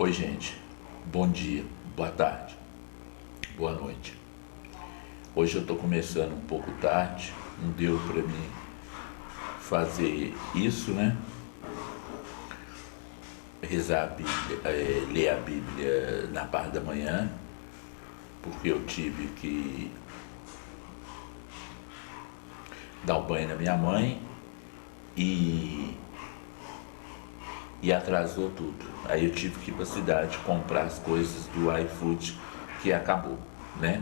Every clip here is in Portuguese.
Oi, gente. Bom dia, boa tarde, boa noite. Hoje eu tô começando um pouco tarde, não deu para mim fazer isso, né? Rezar a Bíblia, ler a Bíblia na parte da manhã, porque eu tive que dar o banho na minha mãe e, e atrasou tudo. Aí eu tive que ir para a cidade comprar as coisas do iFood que acabou, né?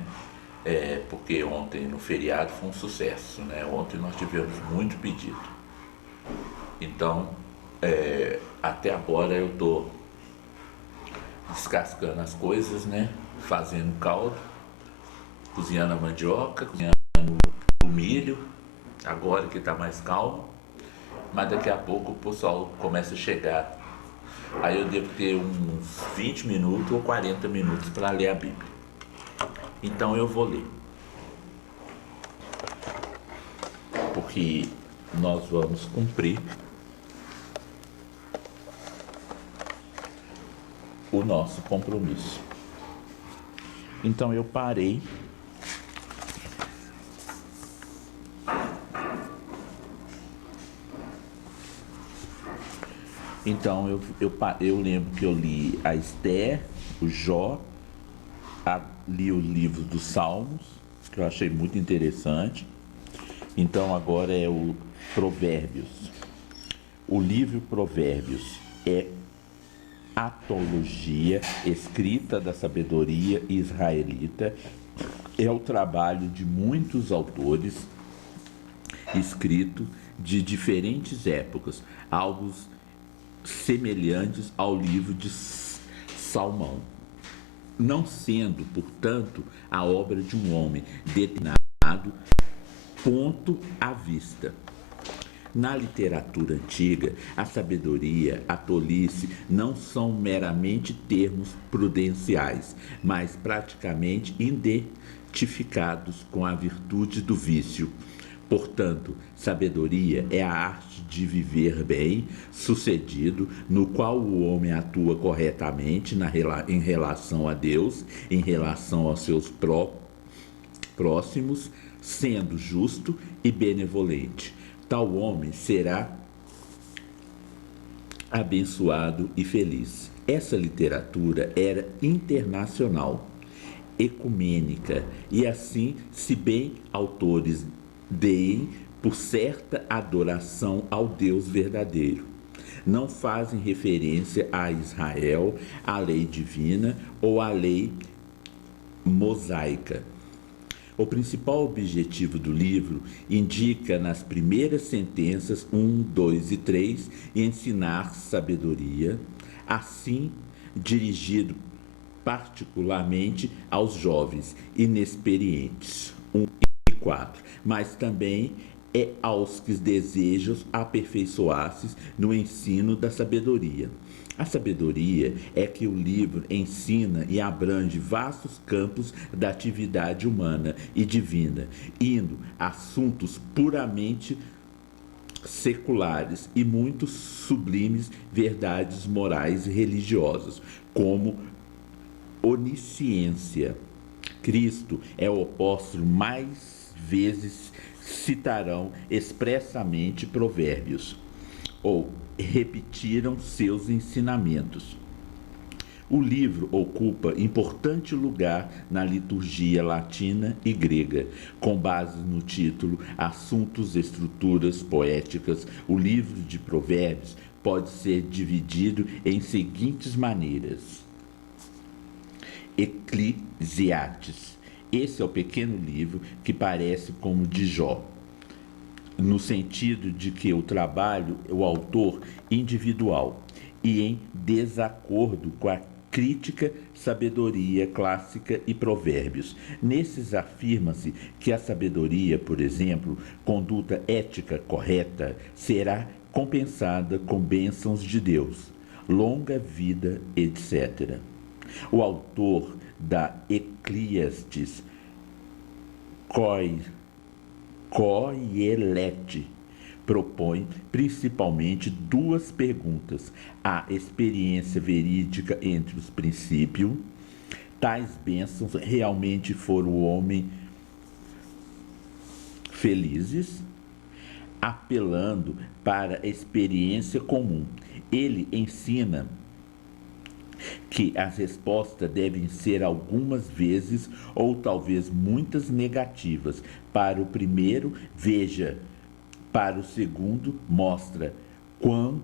Porque ontem no feriado foi um sucesso, né? Ontem nós tivemos muito pedido. Então, até agora eu tô descascando as coisas, né? Fazendo caldo, cozinhando a mandioca, cozinhando o milho, agora que tá mais calmo, mas daqui a pouco o pessoal começa a chegar. Aí eu devo ter uns 20 minutos ou 40 minutos para ler a Bíblia. Então eu vou ler, porque nós vamos cumprir o nosso compromisso. Então eu parei. Então eu lembro que eu li a Esther, o Jó, li o livro dos Salmos, que eu achei muito interessante. Então agora é o Provérbios. O livro Provérbios é atologia escrita da sabedoria israelita. É o trabalho de muitos autores escrito de diferentes épocas, algo semelhantes ao livro de Salmão, não sendo, portanto, a obra de um homem determinado, ponto à vista. Na literatura antiga, a sabedoria, a tolice não são meramente termos prudenciais, mas praticamente identificados com a virtude do vício. Portanto, sabedoria é a arte de viver bem sucedido, no qual o homem atua corretamente em relação a Deus, em relação aos seus próximos, sendo justo e benevolente. Tal homem será abençoado e feliz. Essa literatura era internacional, ecumênica, e assim, se bem autores deem por certa adoração ao Deus verdadeiro, não fazem referência a Israel, à lei divina ou à lei mosaica. O principal objetivo do livro indica nas primeiras sentenças 1, 2 e 3 ensinar sabedoria, assim dirigido particularmente aos jovens inexperientes, 1 e 4, mas também aos que desejam aperfeiçoar-se no ensino da sabedoria. A sabedoria é que o livro ensina e abrange vastos campos da atividade humana e divina, indo a assuntos puramente seculares e muito sublimes verdades morais e religiosas, como onisciência. Cristo é o apóstolo mais vezes citarão expressamente provérbios ou repetiram seus ensinamentos. O livro ocupa importante lugar na liturgia latina e grega, com base no título Assuntos e Estruturas Poéticas. O livro de Provérbios pode ser dividido em seguintes maneiras: Eclesiastes. Esse é o pequeno livro que parece como de Jó, no sentido de que o trabalho é o autor individual e em desacordo com a crítica, sabedoria clássica e provérbios. Nesses afirma-se que a sabedoria, por exemplo, conduta ética correta, será compensada com bênçãos de Deus, longa vida, etc. O autor da Eclesiastes, Coelete, propõe principalmente duas perguntas: a experiência verídica entre os princípios, tais bênçãos realmente foram o homem felizes, apelando para a experiência comum. Ele ensina que as respostas devem ser algumas vezes ou talvez muitas negativas. Para o primeiro, veja; para o segundo, mostra quão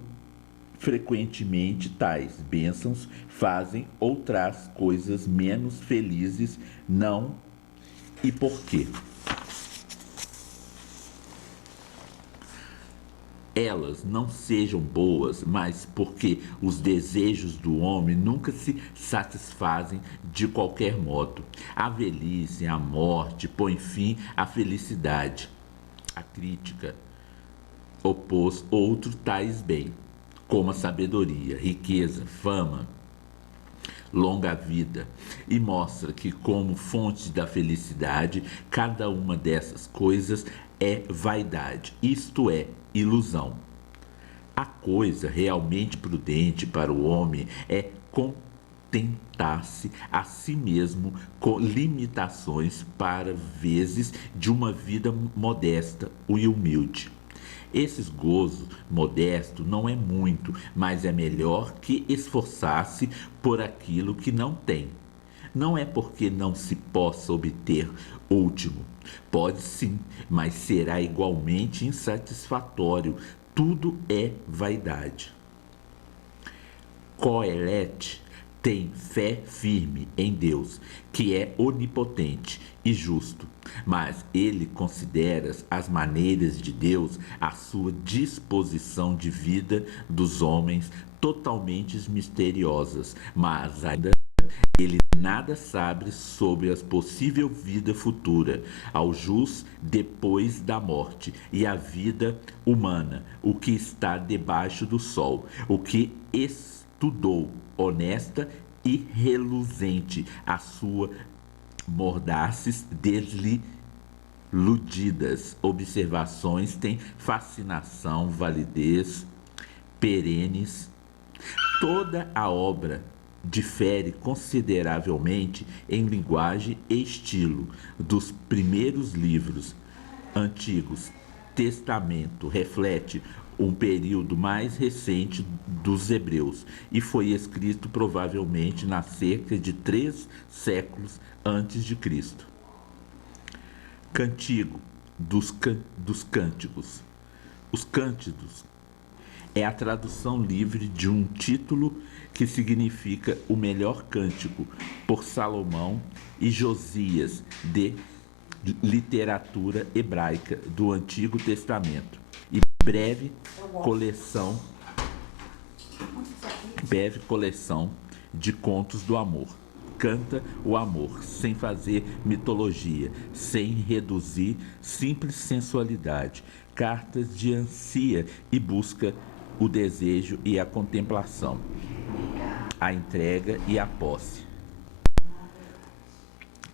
frequentemente tais bênçãos fazem outras coisas menos felizes, não e por quê. Elas não sejam boas, mas porque os desejos do homem nunca se satisfazem de qualquer modo. A velhice, a morte, põe fim à felicidade. A crítica opôs outros tais bem, como a sabedoria, riqueza, fama, longa vida, e mostra que, como fonte da felicidade, cada uma dessas coisas é vaidade, isto é, ilusão. A coisa realmente prudente para o homem é contentar-se a si mesmo com limitações para vezes de uma vida modesta e humilde. Esses gozos modesto não é muito, mas é melhor que esforçar-se por aquilo que não tem. Não é porque não se possa obter último. Pode sim, mas será igualmente insatisfatório. Tudo é vaidade. Coelete tem fé firme em Deus, que é onipotente e justo, mas ele considera as maneiras de Deus, a sua disposição de vida dos homens, totalmente misteriosas, mas ainda ele nada sabe sobre a possível vida futura, ao jus depois da morte, e a vida humana, o que está debaixo do sol, o que estudou, honesta e reluzente, a sua mordaces desiludidas observações têm fascinação, validez, perenes. Toda a obra difere consideravelmente em linguagem e estilo dos primeiros livros. Antigos Testamento reflete um período mais recente dos hebreus e foi escrito provavelmente na cerca de 3 séculos antes de Cristo. Cântico dos Cânticos. Os Cânticos é a tradução livre de um título que significa o melhor cântico, por Salomão e Josias, de literatura hebraica do Antigo Testamento, e breve coleção de contos do amor. Canta o amor, sem fazer mitologia, sem reduzir simples sensualidade. Cartas de ansia e busca o desejo e a contemplação, a entrega e a posse.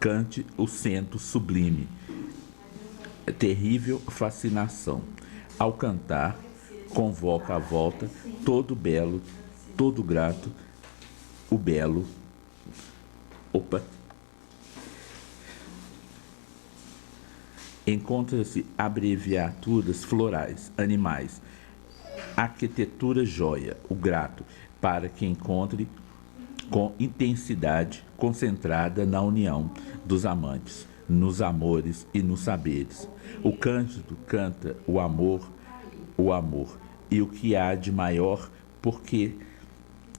Cante o centro sublime, terrível fascinação. Ao cantar, convoca à volta todo belo, todo grato, o belo. Encontra-se abreviaturas florais, animais, arquitetura joia, o grato, para que encontre com intensidade concentrada na união dos amantes, nos amores e nos saberes. O Cântico canta o amor, e o que há de maior, porque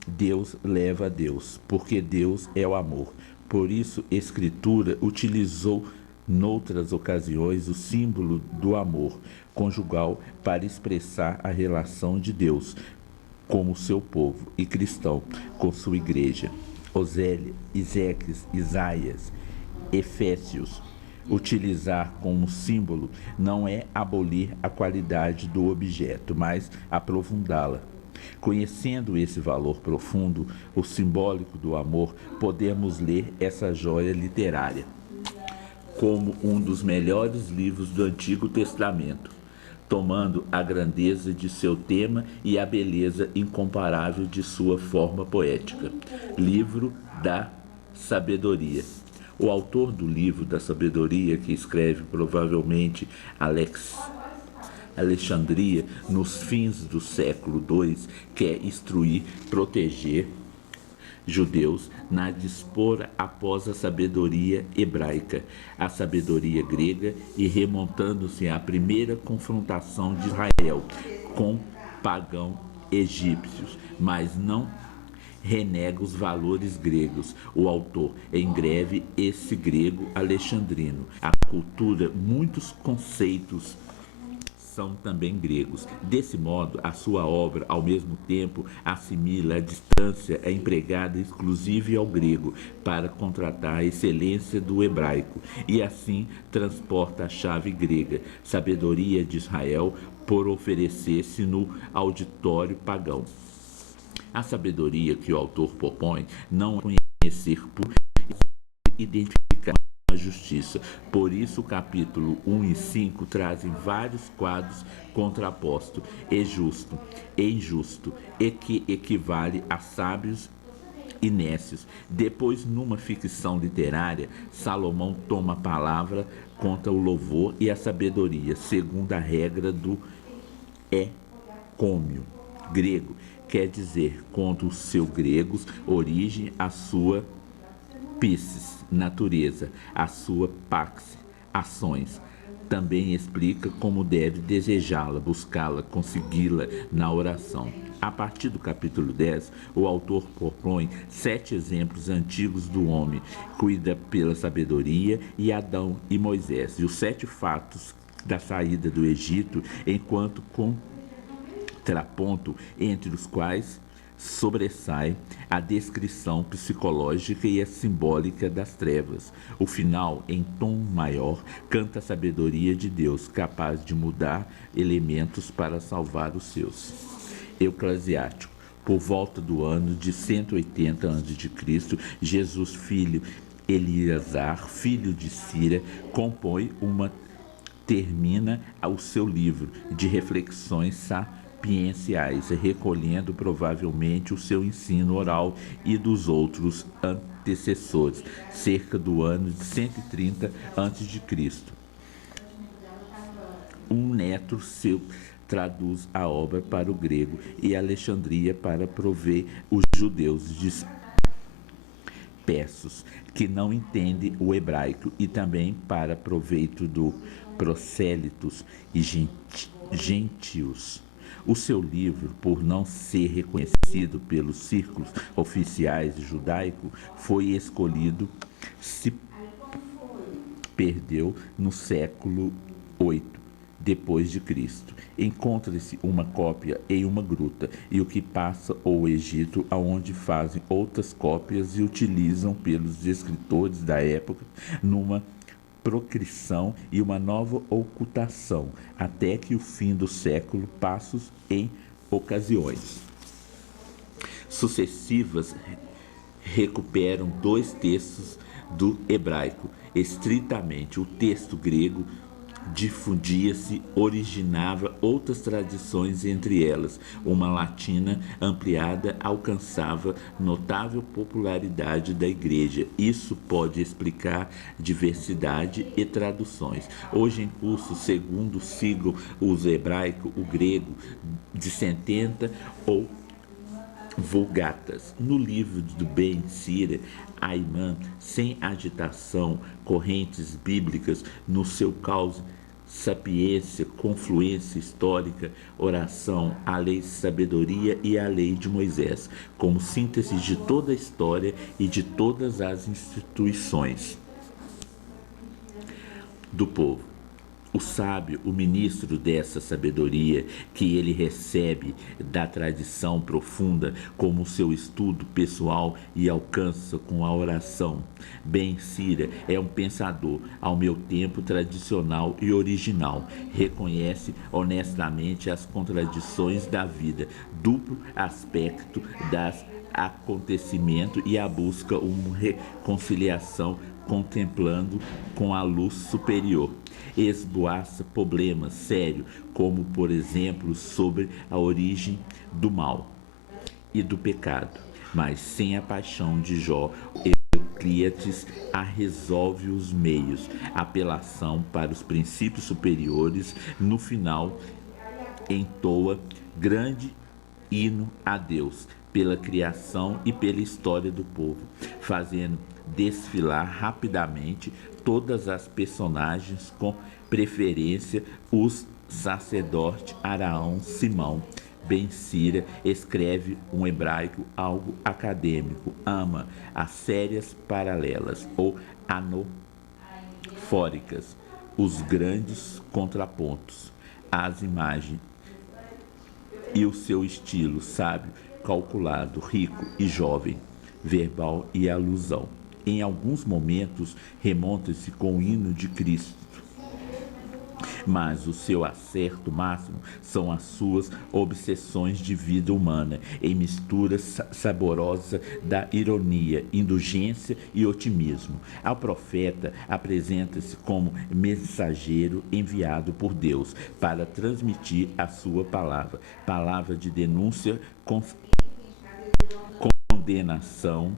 Deus leva a Deus, porque Deus é o amor. Por isso, a Escritura utilizou noutras ocasiões o símbolo do amor conjugal para expressar a relação de Deus como seu povo e cristão com sua igreja. Osélia, Ezequias, Isaías, Efésios. Utilizar como símbolo não é abolir a qualidade do objeto, mas aprofundá-la. Conhecendo esse valor profundo, o simbólico do amor, podemos ler essa joia literária como um dos melhores livros do Antigo Testamento. tomando a grandeza de seu tema e a beleza incomparável de sua forma poética. Livro da Sabedoria. O autor do Livro da Sabedoria, que escreve provavelmente Alexandria nos fins do século II, quer instruir, proteger judeus na dispor após a sabedoria hebraica, a sabedoria grega, e remontando-se à primeira confrontação de Israel com pagãos egípcios, mas não renega os valores gregos. O autor engravia esse grego alexandrino. A cultura, muitos conceitos são também gregos. Desse modo, a sua obra, ao mesmo tempo, assimila a distância empregada exclusiva ao grego para contratar a excelência do hebraico, e assim transporta a chave grega, sabedoria de Israel, por oferecer-se no auditório pagão. A sabedoria que o autor propõe não é conhecer por identificar a justiça. Por isso, o capítulo 1 e 5 trazem vários quadros contrapostos: e justo, e injusto, e que equivale a sábios e nécios. Depois, numa ficção literária, Salomão toma a palavra contra o louvor e a sabedoria, segundo a regra do cômio grego, quer dizer, contra os seus gregos, origem, a sua piscis, natureza, a sua pax, ações. Também explica como deve desejá-la, buscá-la, consegui-la na oração. A partir do capítulo 10, o autor propõe 7 exemplos antigos do homem, cuida pela sabedoria, e Adão e Moisés, e os 7 fatos da saída do Egito, enquanto contraponto entre os quais sobressai a descrição psicológica e a simbólica das trevas. O final, em tom maior, canta a sabedoria de Deus, capaz de mudar elementos para salvar os seus. Eclesiástico. Por volta do ano de 180 a.C., Jesus, filho Eleazar, filho de Cira, termina o seu livro de reflexões sapienciais, recolhendo provavelmente o seu ensino oral e dos outros antecessores, cerca do ano de 130 a.C. Um neto seu traduz a obra para o grego e Alexandria para prover os judeus dispersos que não entendem o hebraico, e também para proveito do prosélitos e gentios. O seu livro, por não ser reconhecido pelos círculos oficiais judaicos, foi escolhido, se perdeu no século VIII depois de Cristo. Encontra-se uma cópia em uma gruta, e o que passa o Egito, aonde fazem outras cópias e utilizam pelos escritores da época numa procrição e uma nova ocultação, até que o fim do século passos em ocasiões sucessivas recuperam 2 textos do hebraico estritamente. O texto grego difundia-se, originava outras tradições, entre elas uma latina ampliada, alcançava notável popularidade da igreja. Isso pode explicar diversidade e traduções. Hoje em curso, segundo siglo uso hebraico, o grego de 70 ou Vulgatas. No livro do Ben Sira, Ayman, sem agitação, correntes bíblicas no seu caos, sapiência, confluência histórica, oração, a lei de sabedoria e a lei de Moisés, como síntese de toda a história e de todas as instituições do povo. O sábio, o ministro dessa sabedoria que ele recebe da tradição profunda como seu estudo pessoal e alcança com a oração. Ben Sira é um pensador, ao meu tempo tradicional e original. Reconhece honestamente as contradições da vida, duplo aspecto das acontecimento, e a busca uma reconciliação contemplando com a luz superior. Esboaça problemas sérios, como, por exemplo, sobre a origem do mal e do pecado. Mas sem a paixão de Jó, Euclides a resolve os meios, apelação para os princípios superiores. No final, entoa grande hino a Deus pela criação e pela história do povo, fazendo desfilar rapidamente todas as personagens, com preferência os sacerdotes Araão, Simão, Ben Sira. Escreve um hebraico algo acadêmico, ama as séries paralelas ou anafóricas, os grandes contrapontos, as imagens e o seu estilo sábio, calculado, rico e jovem, verbal e alusão. Em alguns momentos remonta-se com o hino de Cristo, mas o seu acerto máximo são as suas obsessões de vida humana, em mistura saborosa da ironia, indulgência e otimismo. Ao profeta apresenta-se como mensageiro enviado por Deus para transmitir a sua palavra, palavra de denúncia, condenação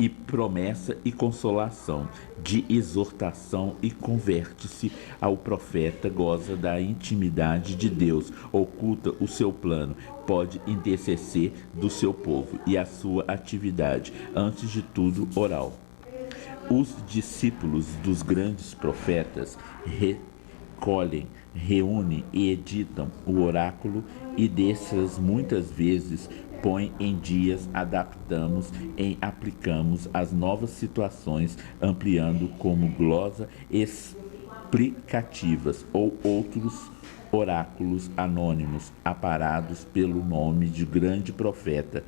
e promessa e consolação, de exortação, e converte-se ao profeta, goza da intimidade de Deus, oculta o seu plano, pode interceder do seu povo e a sua atividade, antes de tudo oral. Os discípulos dos grandes profetas recolhem, reúnem e editam o oráculo, e dessas muitas vezes põe em dias, adaptamos e aplicamos as novas situações, ampliando como glosa explicativas ou outros oráculos anônimos, aparados pelo nome de grande profeta.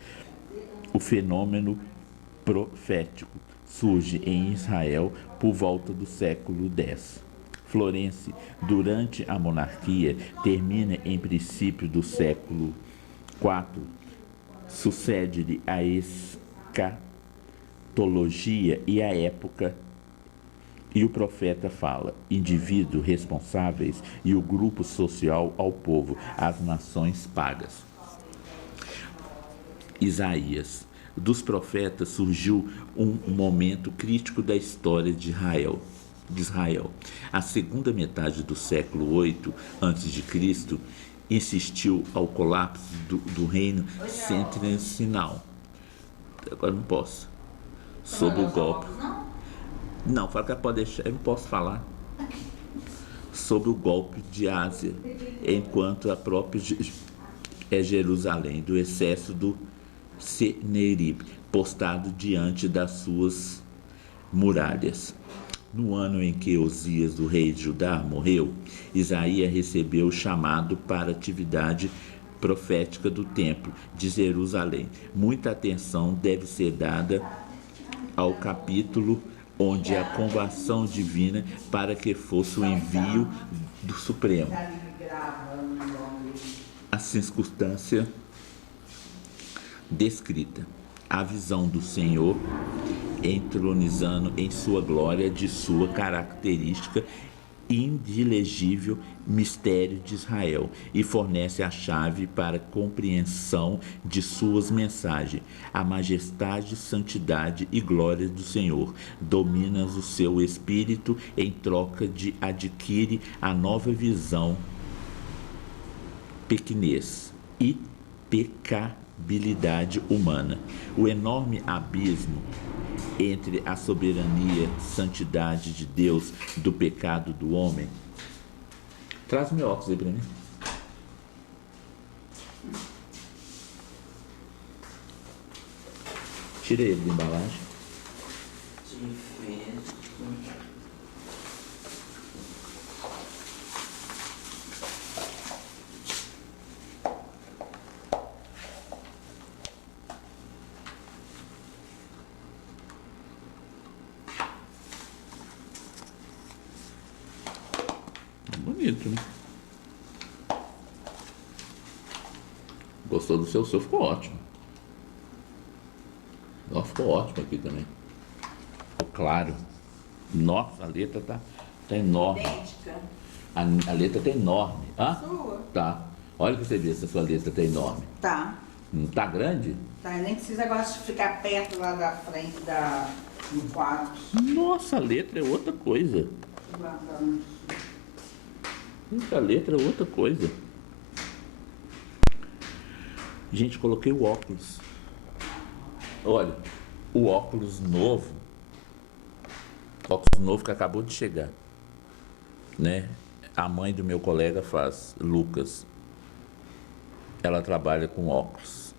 O fenômeno profético surge em Israel por volta do século X. Florence, durante a monarquia, termina em princípio do século IV. Sucede-lhe a escatologia e a época, e o profeta fala, indivíduos responsáveis e o grupo social ao povo, as nações pagas. Isaías. Dos profetas surgiu um momento crítico da história de Israel. A segunda metade do século VIII a.C. insistiu ao colapso do reino centenário. Agora não posso. Sob o golpe. Não, fala que pode deixar, eu não posso falar. Sob o golpe de Ásia, enquanto a própria Jerusalém, do excesso do Senerib, postado diante das suas muralhas. No ano em que Osias, o rei de Judá, morreu, Isaías recebeu o chamado para a atividade profética do templo de Jerusalém. Muita atenção deve ser dada ao capítulo onde a convocação divina para que fosse o envio do Supremo. A circunstância descrita, a visão do Senhor entronizando em sua glória, de sua característica indilegível mistério de Israel, e fornece a chave para a compreensão de suas mensagens. A majestade, santidade e glória do Senhor domina o seu espírito, em troca de adquire a nova visão pequenez e pecabilidade humana. O enorme abismo entre a soberania, santidade de Deus, do pecado do homem. Traz meu óculos aí pra mim. Tira ele da embalagem. Bonito, né? Gostou do seu? O seu ficou ótimo. Ó, ficou ótimo aqui também. claro. Nossa, a letra tá enorme. Idêntica. A letra tá enorme. Hã? Sua. Tá. Olha que você vê se a sua letra tá enorme. Tá. Não tá grande? Tá, nem precisa agora ficar perto lá da frente do quadro. Nossa, a letra é outra coisa. Guardando. Essa letra é outra coisa. Gente, coloquei o óculos. Olha, o óculos novo. Óculos novo que acabou de chegar. Né? A mãe do meu colega faz, Lucas. Ela trabalha com óculos.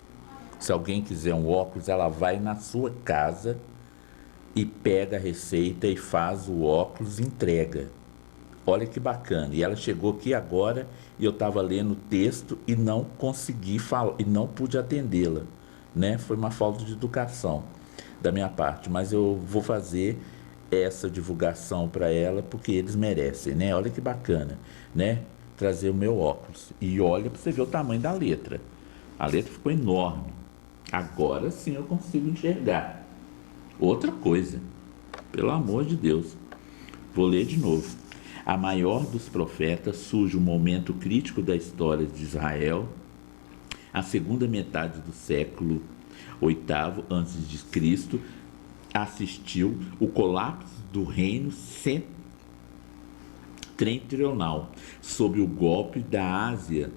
Se alguém quiser um óculos, ela vai na sua casa e pega a receita e faz o óculos e entrega. Olha que bacana. E ela chegou aqui agora e eu estava lendo o texto e não consegui falar, e não pude atendê-la, né? Foi uma falta de educação da minha parte, mas eu vou fazer essa divulgação para ela porque eles merecem, né? Olha que bacana, né? Trazer o meu óculos. E olha para você ver o tamanho da letra. A letra ficou enorme. Agora sim eu consigo enxergar. Outra coisa, pelo amor de Deus. Vou ler de novo. A maior dos profetas surge um momento crítico da história de Israel, a segunda metade do século VIII a.C., assistiu o colapso do reino setentrional sob o golpe da Ásia,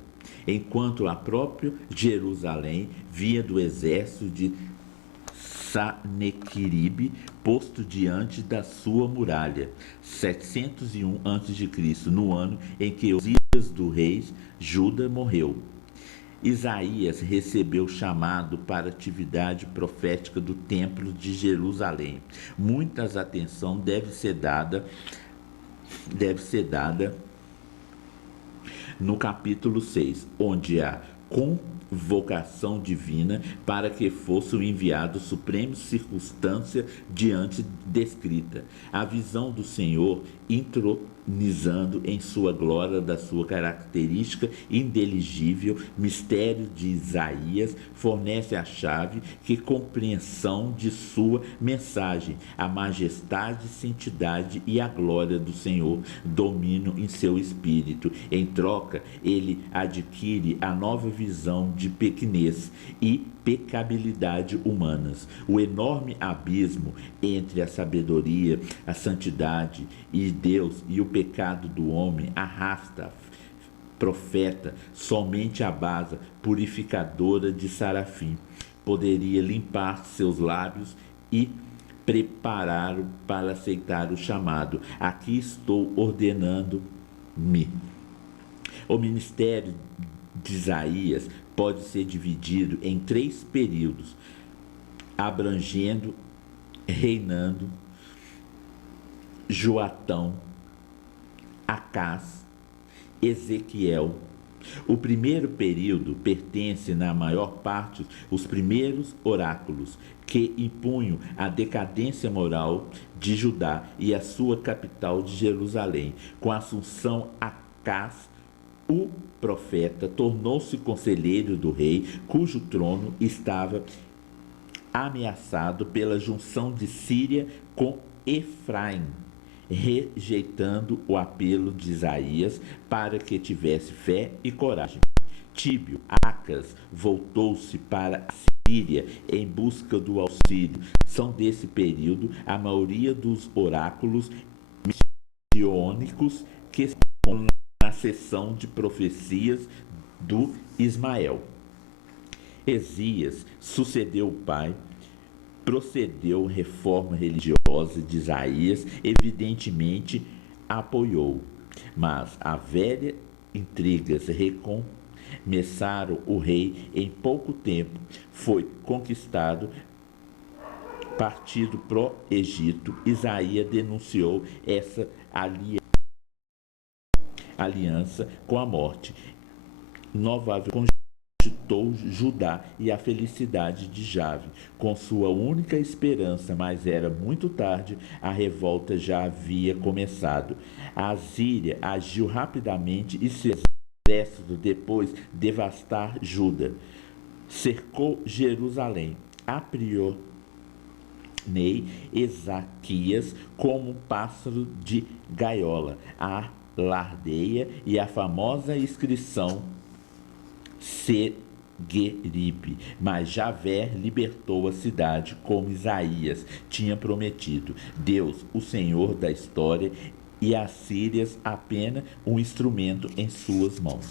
enquanto a própria Jerusalém via do exército de Sanequiribe posto diante da sua muralha, 701 a.C., no ano em que Uzias do rei Juda morreu. Isaías recebeu chamado para a atividade profética do templo de Jerusalém. Muita atenção deve ser dada no capítulo 6, onde há convocação divina para que fosse o enviado supremo circunstância diante descrita. A visão do Senhor entronizando em sua glória da sua característica inteligível, mistério de Isaías, fornece a chave que compreensão de sua mensagem. A majestade, santidade e a glória do Senhor dominam em seu espírito. Em troca, ele adquire a nova visão de pequenez e pecabilidade humanas. O enorme abismo entre a sabedoria, a santidade e Deus e o pecado do homem arrasta profeta somente a base purificadora de Sarafim poderia limpar seus lábios e preparar-o para aceitar o chamado. Aqui estou ordenando-me. O ministério de Isaías pode ser dividido em 3 períodos, abrangendo, reinando, Joatão, Acás, Ezequiel. O primeiro período pertence, na maior parte, os primeiros oráculos que impunham a decadência moral de Judá e a sua capital de Jerusalém. Com a assunção Acás, o profeta tornou-se conselheiro do rei, cujo trono estava ameaçado pela junção de Síria com Efraim, rejeitando o apelo de Isaías para que tivesse fé e coragem. Tíbio, Acas, voltou-se para a Síria em busca do auxílio. São desse período a maioria dos oráculos messiânicos que estão na seção de profecias do Ismael. Esias sucedeu o pai, procedeu reforma religiosa de Isaías, evidentemente apoiou, mas a velha intrigas recomeçaram o rei em pouco tempo, foi conquistado partido pró-Egito. Isaías denunciou essa aliança com a morte. Novamente cogitou Judá e a felicidade de Jave, com sua única esperança, mas era muito tarde, a revolta já havia começado. A Assíria agiu rapidamente e seu exército, depois de devastar Judá, cercou Jerusalém. imaginei Ezaquias como um pássaro de gaiola, alardeia e a famosa inscrição Segueribe, mas Javé libertou a cidade como Isaías tinha prometido. Deus, o Senhor da história, e as Sírias apenas um instrumento em suas mãos.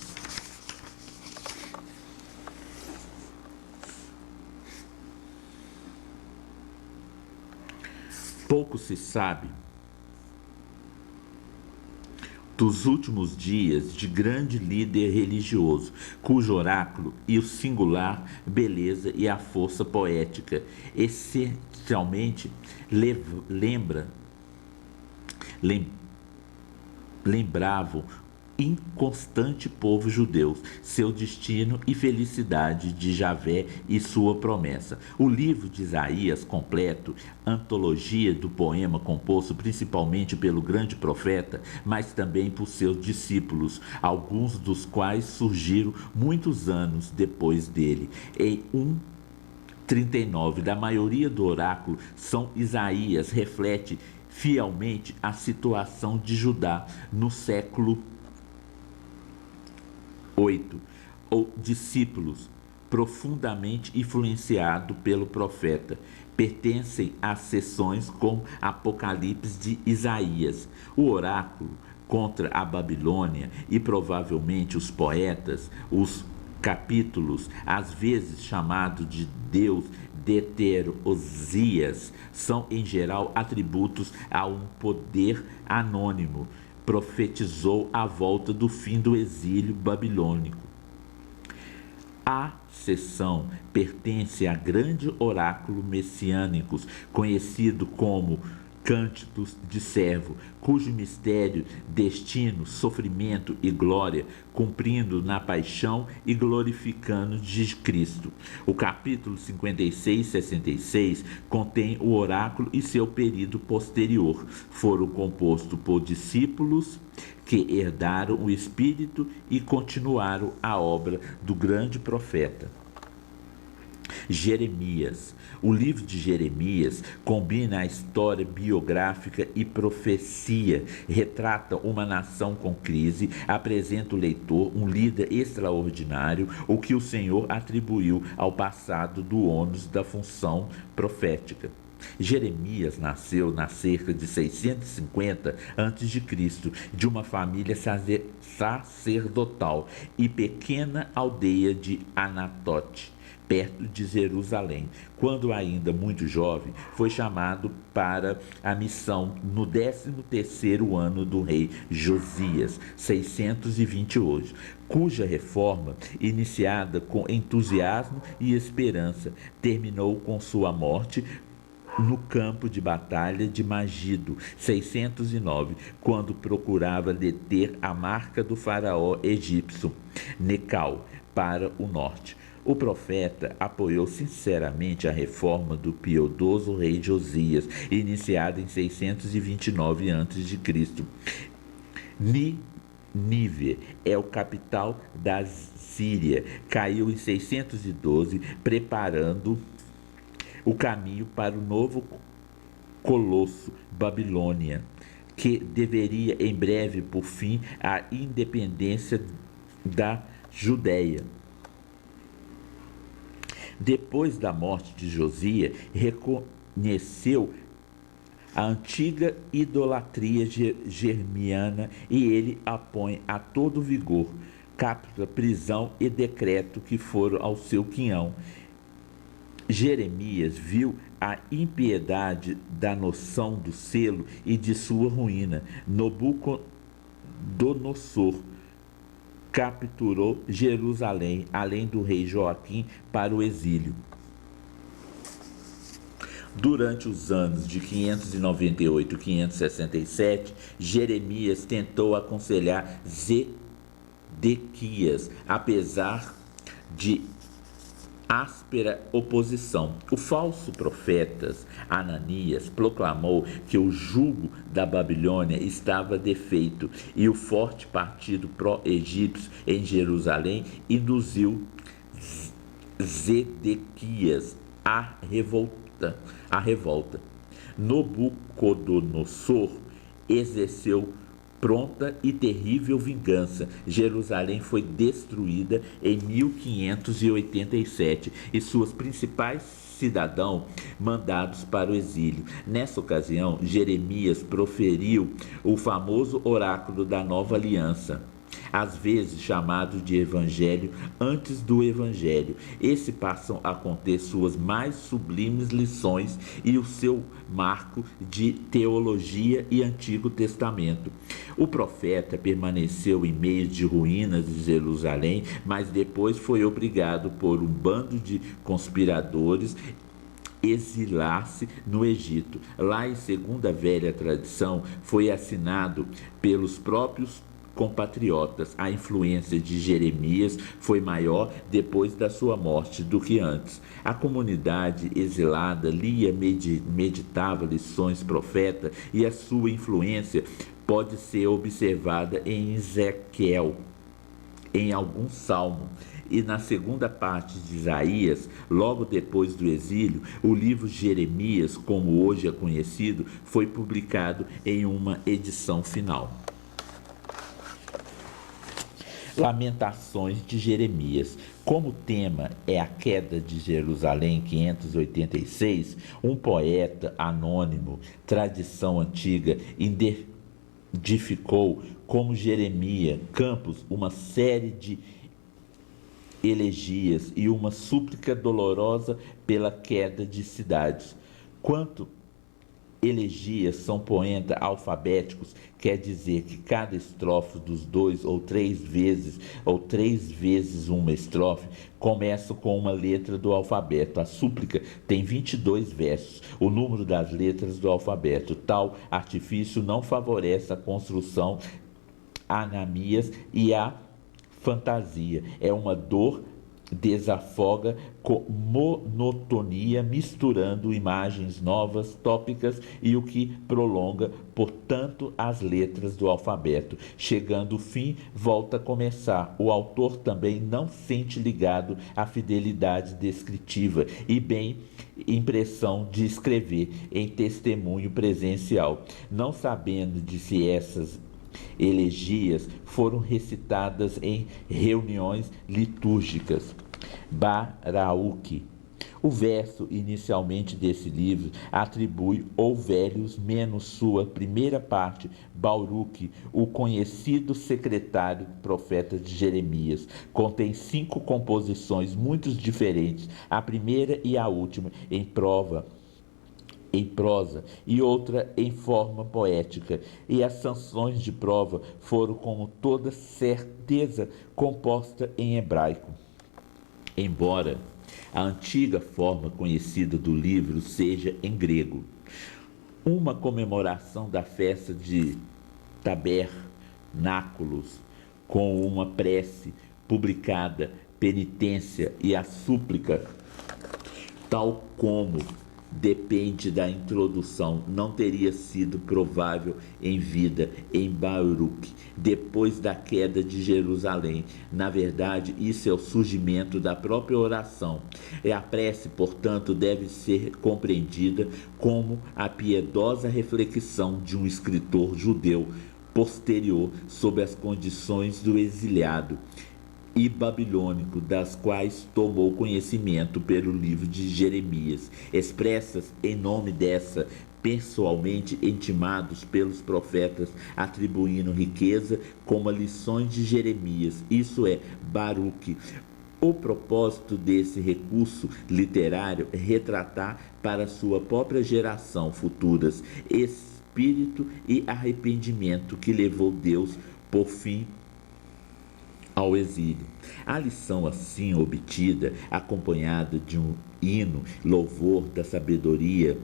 Pouco se sabe dos últimos dias de grande líder religioso, cujo oráculo e o singular beleza e a força poética essencialmente lembravam inconstante povo judeu, seu destino e felicidade de Javé e sua promessa. O livro de Isaías completo, antologia do poema composto principalmente pelo grande profeta, mas também por seus discípulos, alguns dos quais surgiram muitos anos depois dele. Em 1:39 da maioria do oráculo, São Isaías reflete fielmente a situação de Judá no século 8, ou discípulos profundamente influenciados pelo profeta, pertencem às seções com Apocalipse de Isaías. O oráculo contra a Babilônia e provavelmente os poetas, os capítulos, às vezes chamados de Deus Deuterosias, são em geral atributos a um poder anônimo. Profetizou a volta do fim do exílio babilônico. A seção pertence a grande oráculo messiânicos, conhecido como Cânticos de Servo, cujo mistério, destino, sofrimento e glória, cumprindo na paixão e glorificando de Cristo. O capítulo 56 e 66 contém o oráculo e seu período posterior. Foram compostos por discípulos que herdaram o Espírito e continuaram a obra do grande profeta. Jeremias. O livro de Jeremias combina a história biográfica e profecia, retrata uma nação com crise, apresenta o leitor um líder extraordinário, o que o Senhor atribuiu ao passado do ônus da função profética. Jeremias nasceu na cerca de 650 a.C., de uma família sacerdotal e pequena aldeia de Anatote, perto de Jerusalém. Quando ainda muito jovem, foi chamado para a missão no 13º ano do rei Josias, 628, cuja reforma, iniciada com entusiasmo e esperança, terminou com sua morte no campo de batalha de Magido, 609, quando procurava deter a marca do faraó egípcio Necal para o norte. O profeta apoiou sinceramente a reforma do piedoso rei Josias, iniciada em 629 a.C. Nínive é o capital da Síria. Caiu em 612, preparando o caminho para o novo colosso Babilônia, que deveria em breve por fim a independência da Judéia. Depois da morte de Josias, reconheceu a antiga idolatria germiana e ele a põe a todo vigor, capta, prisão e decreto que foram ao seu quinhão. Jeremias viu a impiedade da noção do selo e de sua ruína. Nabucodonosor capturou Jerusalém, além do rei Joaquim, para o exílio. Durante os anos de 598 e 567, Jeremias tentou aconselhar Zedequias, apesar de áspera oposição. O falso profeta Ananias proclamou que o jugo da Babilônia estava defeito e o forte partido pró-egípcio em Jerusalém induziu Zedequias a a revolta. Nabucodonosor exerceu pronta e terrível vingança. Jerusalém foi destruída em 1587 e seus principais cidadãos mandados para o exílio. Nessa ocasião, Jeremias proferiu o famoso oráculo da Nova Aliança, às vezes chamado de Evangelho antes do Evangelho. Esse passam a conter suas mais sublimes lições e o seu marco de teologia e Antigo Testamento. O profeta permaneceu em meio de ruínas de Jerusalém, mas depois foi obrigado por um bando de conspiradores exilar-se no Egito. Lá, em segundo a velha tradição, foi assinado pelos próprios compatriotas. A influência de Jeremias foi maior depois da sua morte do que antes. A comunidade exilada lia, meditava lições profeta e a sua influência pode ser observada em Ezequiel, em algum salmo. E na segunda parte de Isaías, logo depois do exílio, o livro Jeremias, como hoje é conhecido, foi publicado em uma edição final. Lamentações de Jeremias. Como o tema é a queda de Jerusalém, 586, um poeta anônimo, tradição antiga, identificou como Jeremias Campos uma série de elegias e uma súplica dolorosa pela queda de cidades. Quanto elegias são poemas alfabéticos, quer dizer que cada estrofe dos dois ou três vezes uma estrofe começa com uma letra do alfabeto. A súplica tem 22 versos, o número das letras do alfabeto. Tal artifício não favorece a construção, anamias e a fantasia. É uma dor desafoga com monotonia, misturando imagens novas, tópicas e o que prolonga, portanto, as letras do alfabeto. Chegando o fim, volta a começar. O autor também não sente ligado à fidelidade descritiva e bem impressão de escrever em testemunho presencial, não sabendo de se essas elegias foram recitadas em reuniões litúrgicas. Baruque. O verso inicialmente desse livro atribui ou velhos menos sua primeira parte, Baruque, o conhecido secretário profeta de Jeremias. Contém 5 composições muito diferentes, a primeira e a última em prosa e outra em forma poética, e as canções de prova foram, com toda certeza, compostas em hebraico. Embora a antiga forma conhecida do livro seja em grego, uma comemoração da festa de tabernáculos, com uma prece publicada, penitência e a súplica, tal como depende da introdução, não teria sido provável em vida em Baruque, depois da queda de Jerusalém. Na verdade, isso é o surgimento da própria oração. E a prece, portanto, deve ser compreendida como a piedosa reflexão de um escritor judeu posterior sobre as condições do exilado e babilônico, das quais tomou conhecimento pelo livro de Jeremias, expressas em nome dessa, pessoalmente intimados pelos profetas, atribuindo riqueza como lições de Jeremias, isso é, Baruque. O propósito desse recurso literário é retratar para sua própria geração futuras espírito e arrependimento que levou Deus, por fim, ao exílio. A lição assim obtida, acompanhada de um hino, louvor da sabedoria,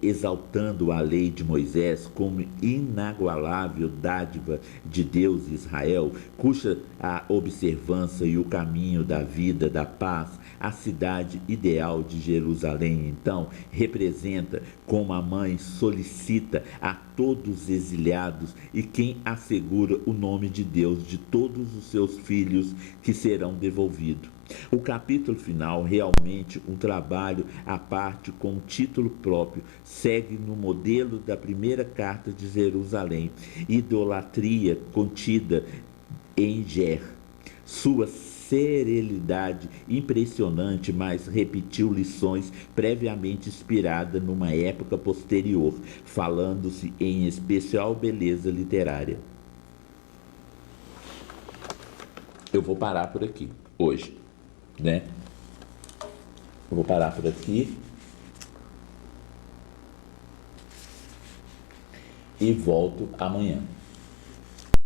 exaltando a lei de Moisés como inagualável dádiva de Deus e Israel, cuja a observância e o caminho da vida, da paz, A cidade ideal de Jerusalém, então, representa como a mãe solicita a todos os exiliados e quem assegura o nome de Deus de todos os seus filhos que serão devolvidos. O capítulo final, realmente um trabalho à parte com um título próprio, segue no modelo da primeira carta de Jerusalém, idolatria contida em Ger. Sua serenidade impressionante, mas repetiu lições previamente inspiradas numa época posterior, falando-se em especial beleza literária. Eu vou parar por aqui hoje, né? Eu vou parar por aqui e volto amanhã.